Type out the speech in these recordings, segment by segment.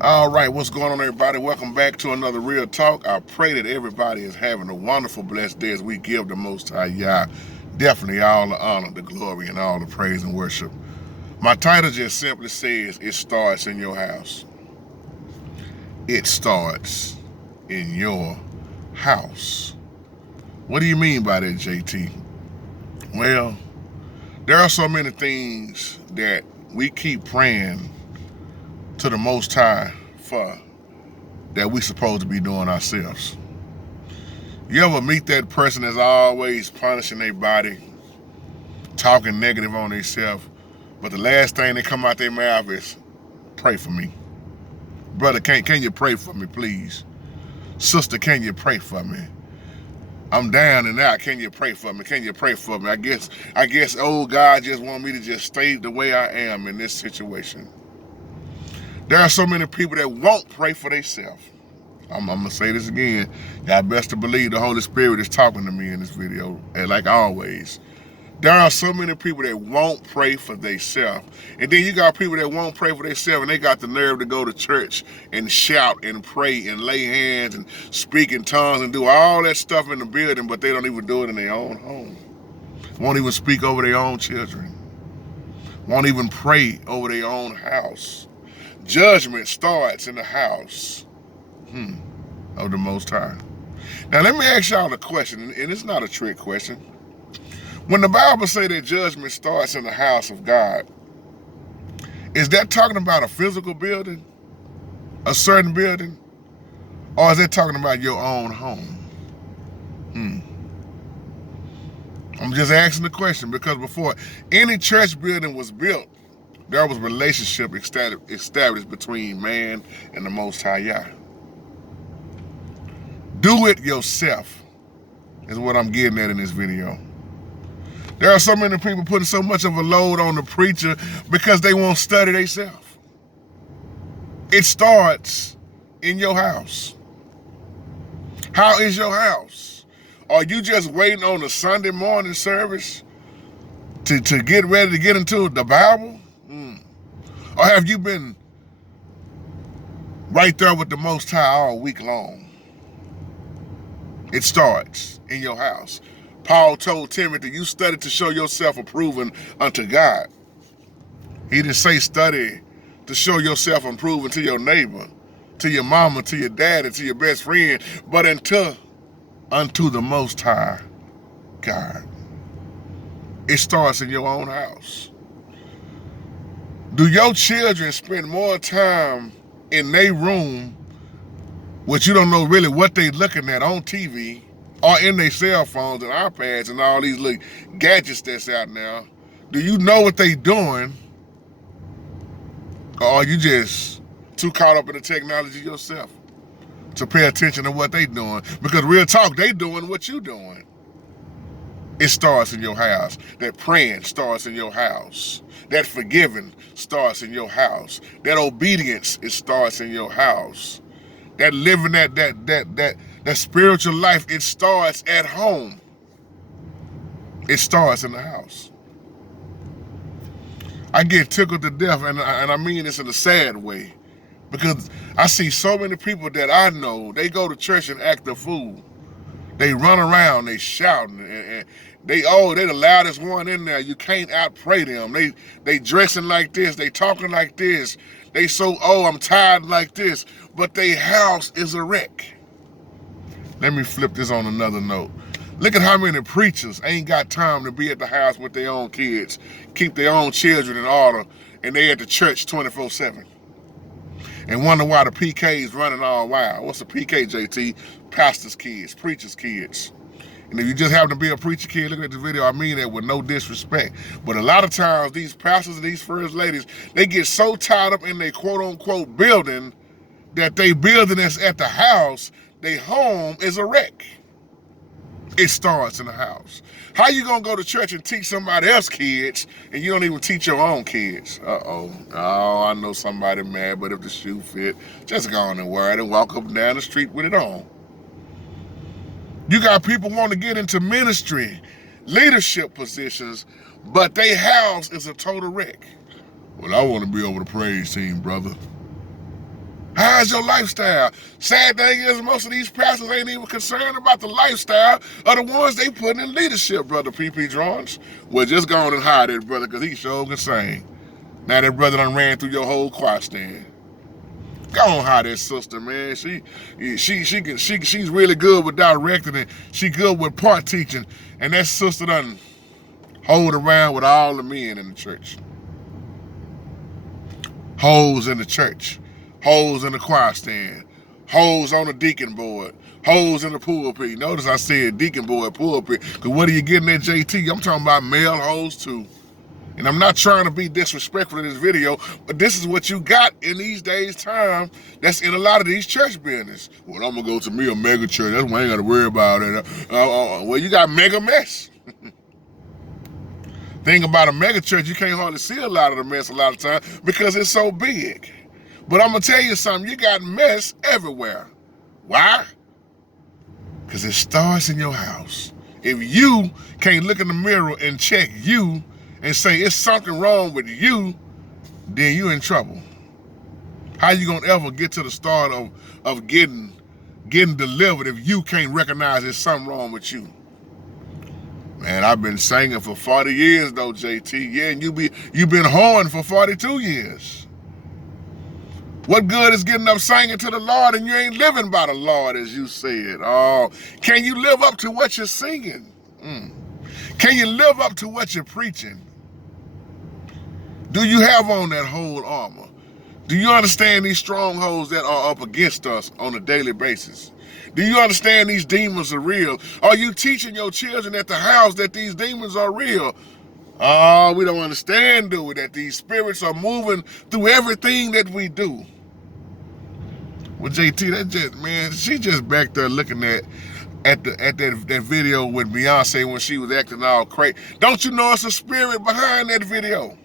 All right, what's going on, everybody? Welcome back to another Real Talk. I pray that everybody is having a wonderful, blessed day as we give the Most High Yah definitely all the honor, the glory, and all the praise and worship. My title just simply says, it starts in your house. It starts in your house. What do you mean by that, JT? Well, there are so many things that we keep praying to the Most High for that we supposed to be doing ourselves. You ever meet that person that's always punishing their body, talking negative on themselves, but the last thing that come out their mouth is, pray for me. Brother, can you pray for me, please? Sister, can you pray for me? I'm down and out. Can you pray for me? Can you pray for me? I guess, oh, God just want me to just stay the way I am in this situation. There are so many people that won't pray for themselves. I'm going to say this again. Y'all best to believe the Holy Spirit is talking to me in this video, and like always. There are so many people that won't pray for themselves. And then you got people that won't pray for themselves, and they got the nerve to go to church and shout and pray and lay hands and speak in tongues and do all that stuff in the building, but they don't even do it in their own home. Won't even speak over their own children. Won't even pray over their own house. Judgment starts in the house of the Most High. Now let me ask y'all a question, and it's not a trick question. When the Bible say that judgment starts in the house of God, is that talking about a physical building, a certain building, or is it talking about your own home? I'm just asking the question because before any church building was built, there was a relationship established between man and the Most High Yah. Do it yourself is what I'm getting at in this video. There are so many people putting so much of a load on the preacher because they won't study themselves. It starts in your house. How is your house? Are you just waiting on the Sunday morning service to get ready to get into the Bible? Or have you been right there with the Most High all week long? It starts in your house. Paul told Timothy, you study to show yourself approving unto God. He didn't say study to show yourself approving to your neighbor, to your mama, to your daddy, to your best friend, but unto the Most High God. It starts in your own house. Do your children spend more time in their room, which you don't know really what they looking at on TV, or in their cell phones and iPads and all these little gadgets that's out now? Do you know what they doing? Or are you just too caught up in the technology yourself to pay attention to what they doing? Because real talk, they doing what you doing. It starts in your house. That praying starts in your house. That forgiving starts in your house. That obedience, it starts in your house. That living that spiritual life, it starts at home. It starts in the house. I get tickled to death, and I mean this in a sad way, because I see so many people that I know, they go to church and act a fool. They run around, they shouting, and they the loudest one in there. You can't out-pray them. They dressing like this, they talking like this. They so, I'm tired like this, but their house is a wreck. Let me flip this on another note. Look at how many preachers ain't got time to be at the house with their own kids, keep their own children in order, and they at the church 24/7. And wonder why the PK's running all wild. What's a PK, JT? Pastor's kids, preacher's kids. And if you just happen to be a preacher kid looking at this video, I mean that with no disrespect. But a lot of times, these pastors and these first ladies, they get so tied up in their quote-unquote building that they building that's at the house, their home is a wreck. It starts in the house. How you gonna go to church and teach somebody else's kids and you don't even teach your own kids? Oh, I know somebody mad, but if the shoe fit, just go on and wear it and walk up and down the street with it on. You got people want to get into ministry, leadership positions, but their house is a total wreck. Well, I want to be over the praise team, brother. How's your lifestyle? Sad thing is, most of these pastors ain't even concerned about the lifestyle of the ones they put in leadership, Brother P.P. Jones. Well, just go on and hire that brother, because he sure can sing. Now that brother done ran through your whole choir stand. Go on, hire that sister, man. She's really good with directing, and she good with part teaching. And that sister done hold around with all the men in the church. Hoes in the church, hoes in the choir stand, hoes on the deacon board, hoes in the pulpit. Notice I said deacon board, pulpit, because what are you getting at, JT? I'm talking about male hoes too. And I'm not trying to be disrespectful in this video, but this is what you got in these days' time that's in a lot of these church business. Well, I'm going to go to me a mega church. That's why I ain't got to worry about it. Well, you got mega mess. Thing about a mega church, you can't hardly see a lot of the mess a lot of time because it's so big. But I'm going to tell you something, you got mess everywhere. Why? Because it starts in your house. If you can't look in the mirror and check you and say it's something wrong with you, then you in trouble. How you going to ever get to the start of getting delivered if you can't recognize there's something wrong with you? Man, I've been singing for 40 years though, JT. Yeah, and you been hoeing for 42 years. What good is getting up singing to the Lord and you ain't living by the Lord, as you said? Oh, can you live up to what you're singing? Can you live up to what you're preaching? Do you have on that whole armor? Do you understand these strongholds that are up against us on a daily basis? Do you understand these demons are real? Are you teaching your children at the house that these demons are real? Oh, we don't understand, do we, that these spirits are moving through everything that we do. Well, JT, that just, man, she just back there looking at that video with Beyonce when she was acting all crazy. Don't you know it's a spirit behind that video?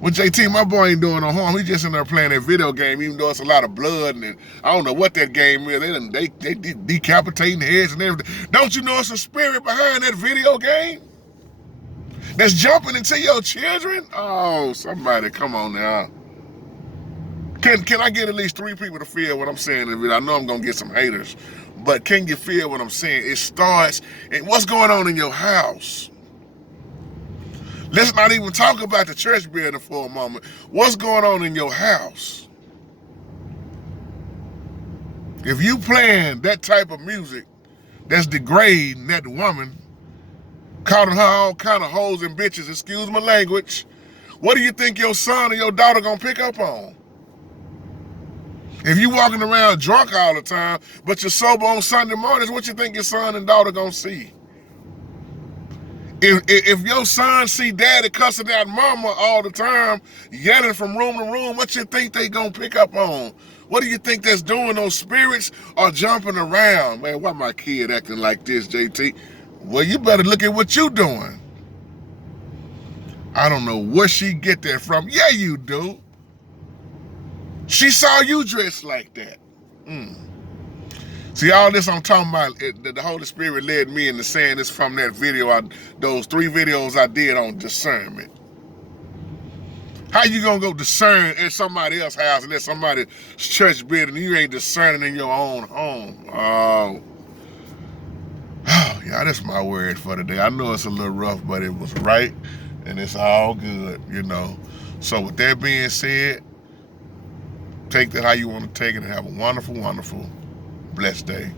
Well, JT, my boy ain't doing no harm. He just in there playing that video game, even though it's a lot of blood and I don't know what that game is. They decapitating heads and everything. Don't you know it's a spirit behind that video game that's jumping into your children? Oh, somebody, come on now. Can I get at least 3 people to feel what I'm saying in the video? I know I'm gonna get some haters, but can you feel what I'm saying? It starts, and what's going on in your house? Let's not even talk about the church building for a moment. What's going on in your house? If you playing that type of music that's degrading that woman, calling her all kind of hoes and bitches, excuse my language, what do you think your son or your daughter gonna pick up on? If you walking around drunk all the time, but you're sober on Sunday mornings, what you think your son and daughter gonna see? If your son see daddy cussing at mama all the time, yelling from room to room, what you think they gonna pick up on? What do you think that's doing? Those spirits are jumping around. Man, why my kid acting like this, JT? Well, you better look at what you doing. I don't know where she get that from. Yeah, you do. She saw you dressed like that. See, all this I'm talking about, the Holy Spirit led me into saying this from that video, those 3 videos I did on discernment. How you gonna go discern at somebody else's house and at somebody's church building and you ain't discerning in your own home? Oh, yeah, that's my word for today. I know it's a little rough, but it was right and it's all good, you know. So with that being said, take that how you want to take it and have a wonderful, wonderful, blessed day.